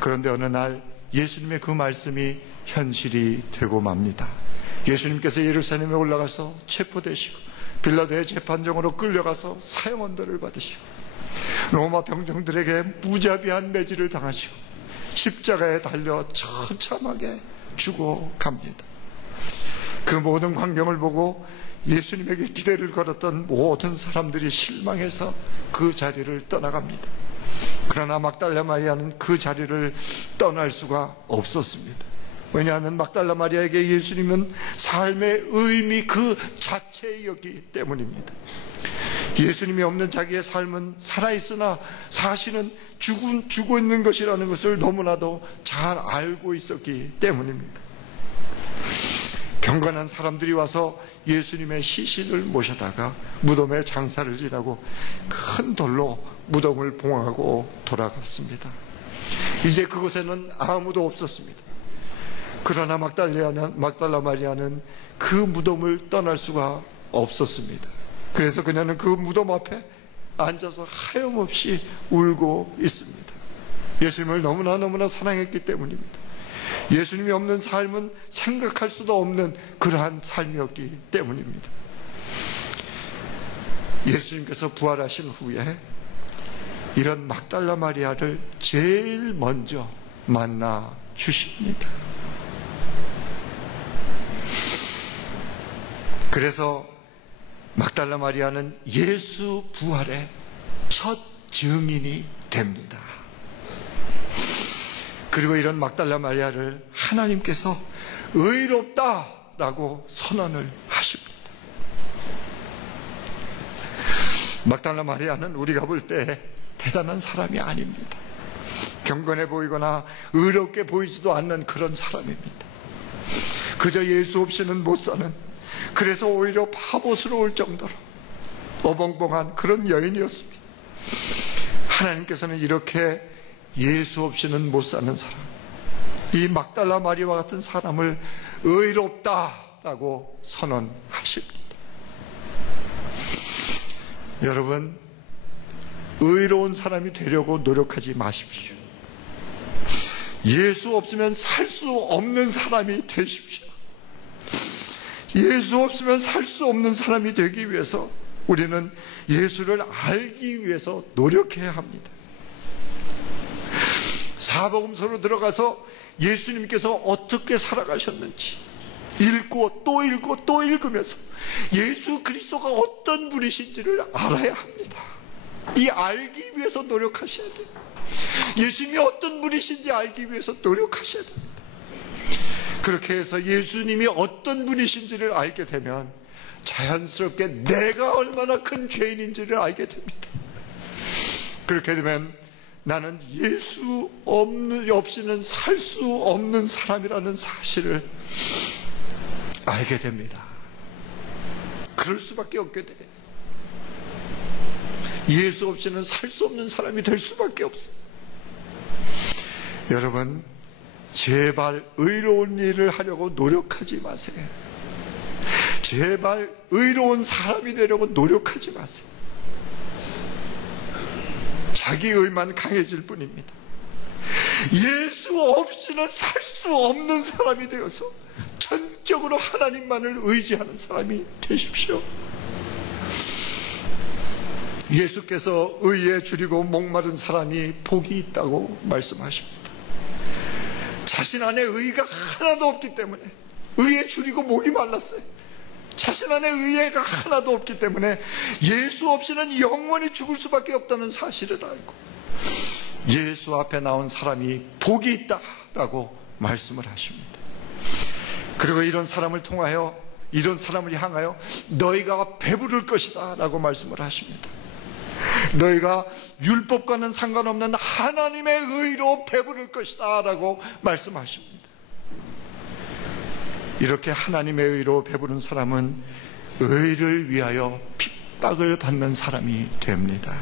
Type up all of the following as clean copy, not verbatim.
그런데 어느 날 예수님의 그 말씀이 현실이 되고 맙니다. 예수님께서 예루살렘에 올라가서 체포되시고 빌라도의 재판정으로 끌려가서 사형언도를 받으시고 로마 병정들에게 무자비한 매질을 당하시고 십자가에 달려 처참하게 죽어갑니다. 그 모든 광경을 보고 예수님에게 기대를 걸었던 모든 사람들이 실망해서 그 자리를 떠나갑니다. 그러나 막달라 마리아는 그 자리를 떠날 수가 없었습니다. 왜냐하면 막달라 마리아에게 예수님은 삶의 의미 그 자체였기 때문입니다. 예수님이 없는 자기의 삶은 살아있으나 사실은 죽고 있는 것이라는 것을 너무나도 잘 알고 있었기 때문입니다. 경건한 사람들이 와서 예수님의 시신을 모셔다가 무덤에 장사를 지나고 큰 돌로 무덤을 봉하고 돌아갔습니다. 이제 그곳에는 아무도 없었습니다. 그러나 막달라 마리아는 그 무덤을 떠날 수가 없었습니다. 그래서 그녀는 그 무덤 앞에 앉아서 하염없이 울고 있습니다. 예수님을 너무나 사랑했기 때문입니다. 예수님이 없는 삶은 생각할 수도 없는 그러한 삶이었기 때문입니다. 예수님께서 부활하신 후에 이런 막달라 마리아를 제일 먼저 만나 주십니다. 그래서 막달라 마리아는 예수 부활의 첫 증인이 됩니다. 그리고 이런 막달라 마리아를 하나님께서 의롭다라고 선언을 하십니다. 막달라 마리아는 우리가 볼 때 대단한 사람이 아닙니다. 경건해 보이거나 의롭게 보이지도 않는 그런 사람입니다. 그저 예수 없이는 못 사는, 그래서 오히려 바보스러울 정도로 어벙벙한 그런 여인이었습니다. 하나님께서는 이렇게 예수 없이는 못 사는 사람, 이 막달라 마리아와 같은 사람을 의롭다라고 선언하십니다. 여러분, 의로운 사람이 되려고 노력하지 마십시오. 예수 없으면 살 수 없는 사람이 되십시오. 예수 없으면 살 수 없는 사람이 되기 위해서 우리는 예수를 알기 위해서 노력해야 합니다. 사복음서로 들어가서 예수님께서 어떻게 살아가셨는지 읽고 또 읽고 또 읽으면서 예수 그리스도가 어떤 분이신지를 알아야 합니다. 이 알기 위해서 노력하셔야 돼요. 예수님이 어떤 분이신지 알기 위해서 노력하셔야 됩니다. 그렇게 해서 예수님이 어떤 분이신지를 알게 되면 자연스럽게 내가 얼마나 큰 죄인인지를 알게 됩니다. 그렇게 되면 나는 예수 없이는 살 수 없는 사람이라는 사실을 알게 됩니다. 그럴 수밖에 없게 돼. 예수 없이는 살 수 없는 사람이 될 수밖에 없어. 여러분, 제발 의로운 일을 하려고 노력하지 마세요. 제발 의로운 사람이 되려고 노력하지 마세요. 자기 의만 강해질 뿐입니다. 예수 없이는 살 수 없는 사람이 되어서 전적으로 하나님만을 의지하는 사람이 되십시오. 예수께서 의에 줄이고 목마른 사람이 복이 있다고 말씀하십니다. 자신 안에 의가 하나도 없기 때문에, 의에 줄이고 목이 말랐어요. 자신 안에 의가 하나도 없기 때문에 예수 없이는 영원히 죽을 수밖에 없다는 사실을 알고 예수 앞에 나온 사람이 복이 있다라고 말씀을 하십니다. 그리고 이런 사람을 통하여, 이런 사람을 향하여 너희가 배부를 것이다 라고 말씀을 하십니다. 너희가 율법과는 상관없는 하나님의 의로 배부를 것이다 라고 말씀하십니다. 이렇게 하나님의 의로 배부른 사람은 의를 위하여 핍박을 받는 사람이 됩니다.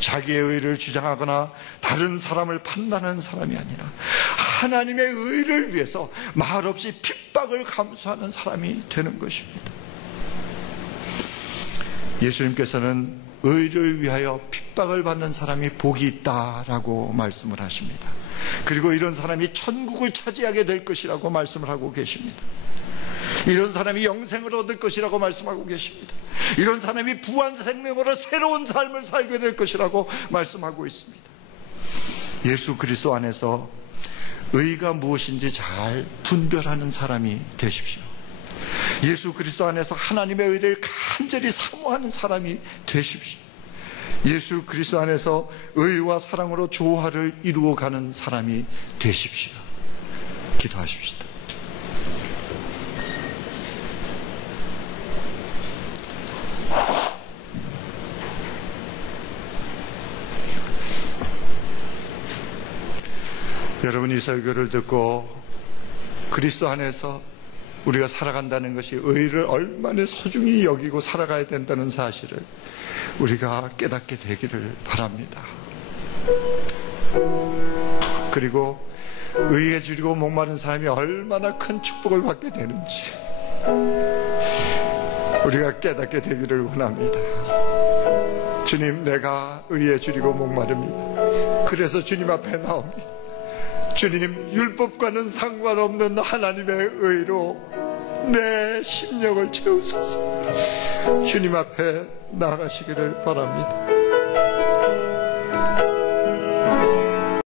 자기의 의를 주장하거나 다른 사람을 판단하는 사람이 아니라 하나님의 의를 위해서 말없이 핍박을 감수하는 사람이 되는 것입니다. 예수님께서는 의를 위하여 핍박을 받는 사람이 복이 있다라고 말씀을 하십니다. 그리고 이런 사람이 천국을 차지하게 될 것이라고 말씀을 하고 계십니다. 이런 사람이 영생을 얻을 것이라고 말씀하고 계십니다. 이런 사람이 부활 생명으로 새로운 삶을 살게 될 것이라고 말씀하고 있습니다. 예수 그리스도 안에서 의가 무엇인지 잘 분별하는 사람이 되십시오. 예수 그리스도 안에서 하나님의 의를 간절히 사모하는 사람이 되십시오. 예수 그리스도 안에서 의와 사랑으로 조화를 이루어가는 사람이 되십시오. 기도하십시다. 여러분, 이 설교를 듣고 그리스도 안에서 우리가 살아간다는 것이 의를 얼마나 소중히 여기고 살아가야 된다는 사실을 우리가 깨닫게 되기를 바랍니다. 그리고 의에 줄이고 목마른 사람이 얼마나 큰 축복을 받게 되는지 우리가 깨닫게 되기를 원합니다. 주님, 내가 의에 줄이고 목마릅니다. 그래서 주님 앞에 나옵니다. 주님, 율법과는 상관없는 하나님의 의로 내 심령을 채우소서. 주님 앞에 나가시기를 바랍니다.